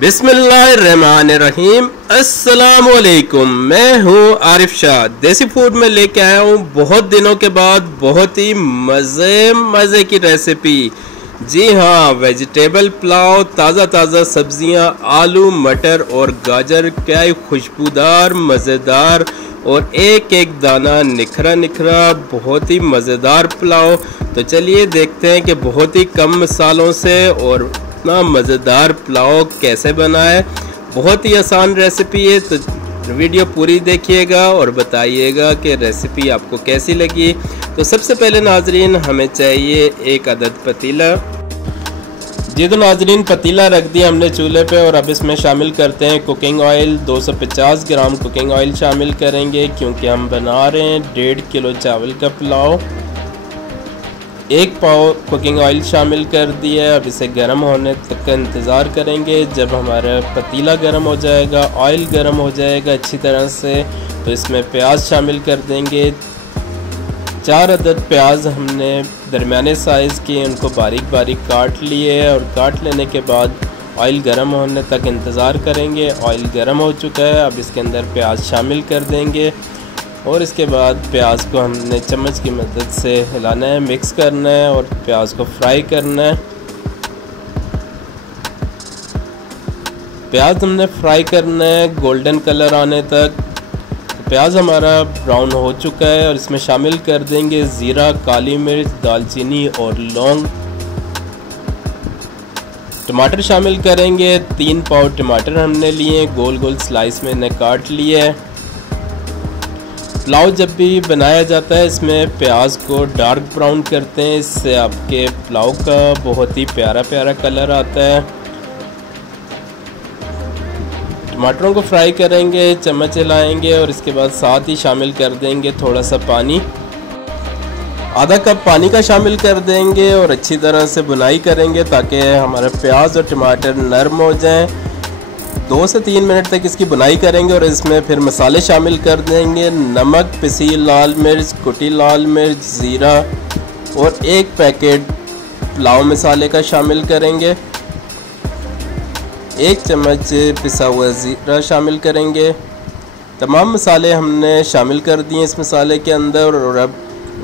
बिस्मिल्लाहिर्रहमानिर्रहीम। अस्सलामुअलैकुम। मैं हूँ आरिफ शाह। देसी फूड में लेके आया हूँ बहुत दिनों के बाद बहुत ही मज़े की रेसिपी। जी हाँ, वेजिटेबल पुलाव, ताज़ा ताज़ा सब्जियाँ, आलू, मटर और गाजर, क्या ही खुशबूदार, मज़ेदार और एक एक दाना निखरा निखरा, बहुत ही मज़ेदार पुलाव। तो चलिए देखते हैं कि बहुत ही कम मसालों से और इतना मज़ेदार पुलाव कैसे बनाए। बहुत ही आसान रेसिपी है, तो वीडियो पूरी देखिएगा और बताइएगा कि रेसिपी आपको कैसी लगी। तो सबसे पहले नाजरीन हमें चाहिए एक अदद पतीला। जी तो नाजरीन पतीला रख दिया हमने चूल्हे पे और अब इसमें शामिल करते हैं कुकिंग ऑयल। 250 ग्राम कुकिंग ऑयल शामिल करेंगे क्योंकि हम बना रहे हैं 1.5 किलो चावल का पुलाव। 1 पाव कुकिंग ऑयल शामिल कर दिया है। अब इसे गर्म होने तक का इंतज़ार करेंगे। जब हमारा पतीला गर्म हो जाएगा, ऑयल गर्म हो जाएगा अच्छी तरह से, तो इसमें प्याज शामिल कर देंगे। 4 अदद प्याज हमने दरमियाने साइज़ के उनको बारीक बारीक काट लिए और काट लेने के बाद ऑयल गर्म होने तक इंतज़ार करेंगे। ऑयल गर्म हो चुका है, अब इसके अंदर प्याज शामिल कर देंगे और इसके बाद प्याज को हमने चम्मच की मदद से हिलाना है, मिक्स करना है और प्याज को फ्राई करना है। प्याज हमने फ्राई करना है गोल्डन कलर आने तक। प्याज हमारा ब्राउन हो चुका है और इसमें शामिल कर देंगे ज़ीरा, काली मिर्च, दालचीनी और लौंग। टमाटर शामिल करेंगे। 3 पाव टमाटर हमने लिए, गोल गोल स्लाइस में इन्हें काट लिए है। पुलाव जब भी बनाया जाता है इसमें प्याज को डार्क ब्राउन करते हैं, इससे आपके पुलाव का बहुत ही प्यारा प्यारा कलर आता है। टमाटरों को फ्राई करेंगे, चम्मच हिलाएंगे और इसके बाद साथ ही शामिल कर देंगे थोड़ा सा पानी। आधा कप पानी का शामिल कर देंगे और अच्छी तरह से बुनाई करेंगे ताकि हमारे प्याज और टमाटर नरम हो जाएं। 2 से 3 मिनट तक इसकी बुनाई करेंगे और इसमें फिर मसाले शामिल कर देंगे। नमक, पिसी लाल मिर्च, कुटी लाल मिर्च, ज़ीरा और 1 पैकेट पुलाव मसाले का शामिल करेंगे। 1 चम्मच पिसा हुआ ज़ीरा शामिल करेंगे। तमाम मसाले हमने शामिल कर दिए इस मसाले के अंदर और अब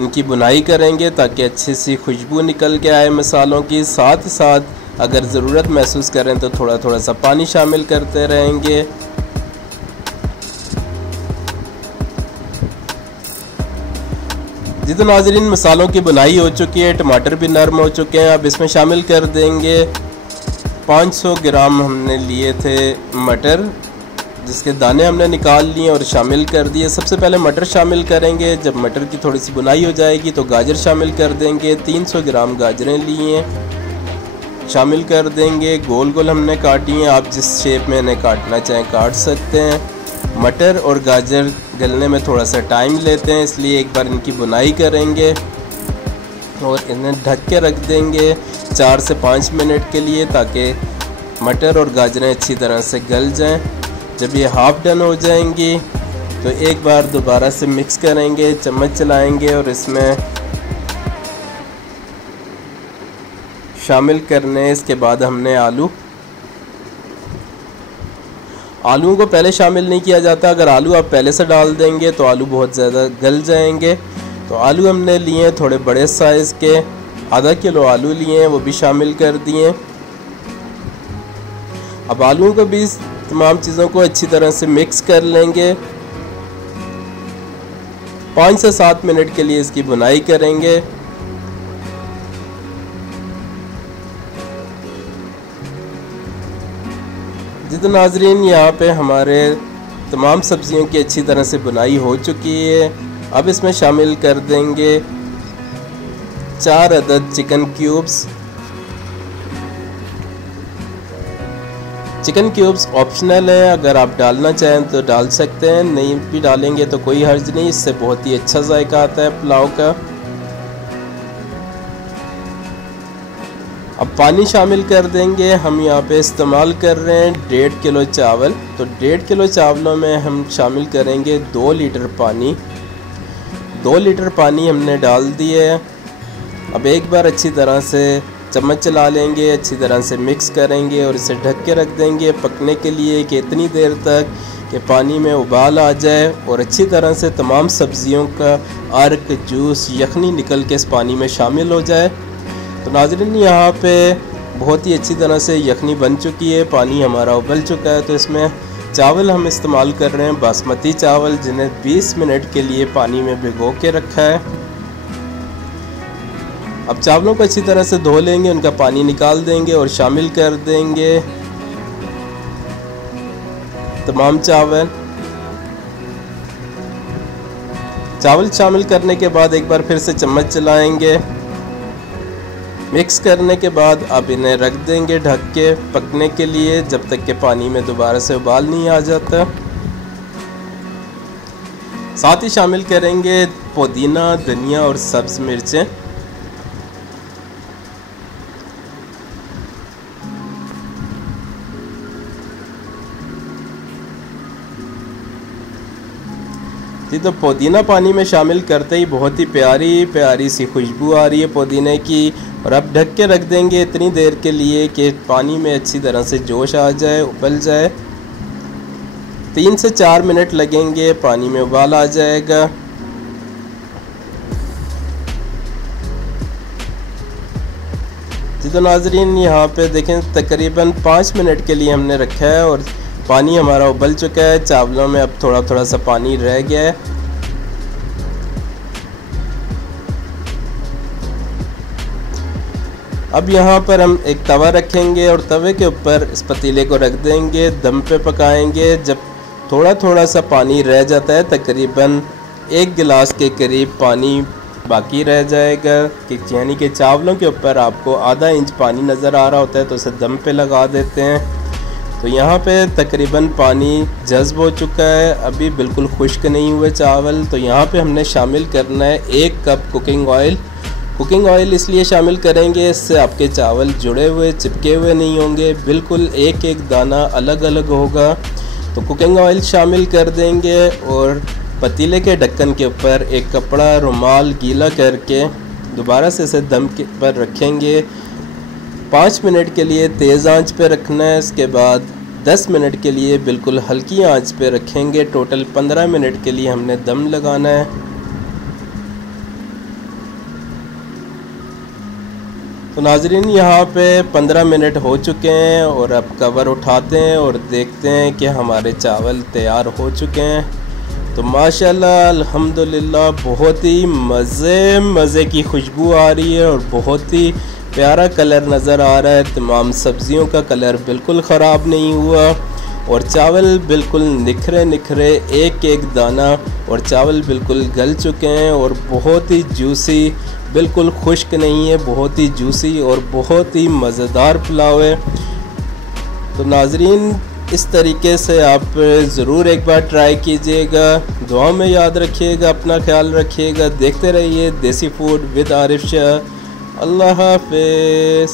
इनकी बुनाई करेंगे ताकि अच्छी सी खुशबू निकल के आए मसालों की। साथ ही साथ अगर ज़रूरत महसूस करें तो थोड़ा थोड़ा सा पानी शामिल करते रहेंगे। जी तो नाज़रीन मसालों की बुनाई हो चुकी है, टमाटर भी नरम हो चुके हैं। अब इसमें शामिल कर देंगे 500 ग्राम हमने लिए थे मटर, जिसके दाने हमने निकाल लिए और शामिल कर दिए। सबसे पहले मटर शामिल करेंगे। जब मटर की थोड़ी सी बुनाई हो जाएगी तो गाजर शामिल कर देंगे। 300 ग्राम गाजरें लिए शामिल कर देंगे। गोल गोल हमने काटी हैं, आप जिस शेप में इन्हें काटना चाहें काट सकते हैं। मटर और गाजर गलने में थोड़ा सा टाइम लेते हैं, इसलिए एक बार इनकी बुनाई करेंगे और इन्हें ढक के रख देंगे 4 से 5 मिनट के लिए ताकि मटर और गाजरें अच्छी तरह से गल जाएं। जब ये हाफ डन हो जाएंगी तो एक बार दोबारा से मिक्स करेंगे, चम्मच चलाएंगे और इसमें शामिल करने। इसके बाद हमने आलूओं को पहले शामिल नहीं किया जाता। अगर आलू आप पहले से डाल देंगे तो आलू बहुत ज़्यादा गल जाएंगे। तो आलू हमने लिए थोड़े बड़े साइज़ के, आधा किलो आलू लिए हैं, वो भी शामिल कर दिए। अब आलूओं को भी तमाम चीज़ों को अच्छी तरह से मिक्स कर लेंगे। 5 से 7 मिनट के लिए इसकी बुनाई करेंगे। जी तो नाजरीन यहाँ पे हमारे तमाम सब्जियों की अच्छी तरह से बुनाई हो चुकी है। अब इसमें शामिल कर देंगे 4 अदद chicken cubes. Chicken cubes optional है, अगर आप डालना चाहें तो डाल सकते हैं, नहीं भी डालेंगे तो कोई हर्ज नहीं, इससे बहुत ही अच्छा जायका आता है पुलाव का। अब पानी शामिल कर देंगे। हम यहाँ पे इस्तेमाल कर रहे हैं 1.5 किलो चावल, तो 1.5 किलो चावलों में हम शामिल करेंगे 2 लीटर पानी। 2 लीटर पानी हमने डाल दिए। अब एक बार अच्छी तरह से चम्मच चला लेंगे, अच्छी तरह से मिक्स करेंगे और इसे ढक के रख देंगे पकने के लिए कि इतनी देर तक कि पानी में उबाल आ जाए और अच्छी तरह से तमाम सब्ज़ियों का अर्क, जूस, यखनी निकल के इस पानी में शामिल हो जाए। तो नाज़रीन यहाँ पे बहुत ही अच्छी तरह से यखनी बन चुकी है, पानी हमारा उबल चुका है। तो इसमें चावल हम इस्तेमाल कर रहे हैं बासमती चावल, जिन्हें 20 मिनट के लिए पानी में भिगो के रखा है। अब चावलों को अच्छी तरह से धो लेंगे, उनका पानी निकाल देंगे और शामिल कर देंगे तमाम चावल शामिल करने के बाद एक बार फिर से चम्मच चलाएंगे। मिक्स करने के बाद अब इन्हें रख देंगे ढक के पकने के लिए जब तक के पानी में दोबारा से उबाल नहीं आ जाता। साथ ही शामिल करेंगे पुदीना, धनिया और सब्ज़ मिर्चें। जी, तो पुदीना पानी में शामिल करते ही बहुत ही प्यारी प्यारी सी खुशबू आ रही है पुदीने की। और अब ढक के रख देंगे इतनी देर के लिए कि पानी में अच्छी तरह से जोश आ जाए, उबल जाए। 3 से 4 मिनट लगेंगे, पानी में उबाल आ जाएगा। जी, तो नाजरीन यहाँ पे देखें तकरीबन 5 मिनट के लिए हमने रखा है और पानी हमारा उबल चुका है। चावलों में अब थोड़ा थोड़ा सा पानी रह गया है। अब यहाँ पर हम एक तवा रखेंगे और तवे के ऊपर इस पतीले को रख देंगे, दम पे पकाएंगे। जब थोड़ा थोड़ा सा पानी रह जाता है, तकरीबन 1 गिलास के करीब पानी बाकी रह जाएगा, कि यानी कि चावलों के ऊपर आपको आधा इंच पानी नज़र आ रहा होता है, तो उसे दम पे लगा देते हैं। तो यहाँ पे तकरीबन पानी जज़्ब हो चुका है, अभी बिल्कुल खुश्क नहीं हुए चावल। तो यहाँ पे हमने शामिल करना है 1 cup cooking oil. Cooking oil इसलिए शामिल करेंगे, इससे आपके चावल जुड़े हुए, चिपके हुए नहीं होंगे, बिल्कुल एक एक दाना अलग अलग होगा। तो कुकिंग ऑयल शामिल कर देंगे और पतीले के ढक्कन के ऊपर एक कपड़ा, रुमाल गीला करके दोबारा से इसे दम के पर रखेंगे। 5 मिनट के लिए तेज़ आंच पे रखना है, इसके बाद 10 मिनट के लिए बिल्कुल हल्की आंच पे रखेंगे। टोटल 15 मिनट के लिए हमने दम लगाना है। तो नाजरीन यहाँ पे 15 मिनट हो चुके हैं और अब कवर उठाते हैं और देखते हैं कि हमारे चावल तैयार हो चुके हैं। तो माशाल्लाह अल्हम्दुलिल्लाह बहुत ही मज़े की खुशबू आ रही है और बहुत ही प्यारा कलर नज़र आ रहा है। तमाम सब्ज़ियों का कलर बिल्कुल ख़राब नहीं हुआ और चावल बिल्कुल निखरे निखरे, एक एक दाना, और चावल बिल्कुल गल चुके हैं और बहुत ही जूसी, बिल्कुल खुश्क नहीं है, बहुत ही जूसी और बहुत ही मज़ेदार पुलाव है। तो नाजरीन इस तरीके से आप ज़रूर एक बार ट्राई कीजिएगा। दुआ में याद रखिएगा, अपना ख्याल रखिएगा। देखते रहिए देसी फूड विद आरिफ शाह। अल्लाह हाफ़िज़।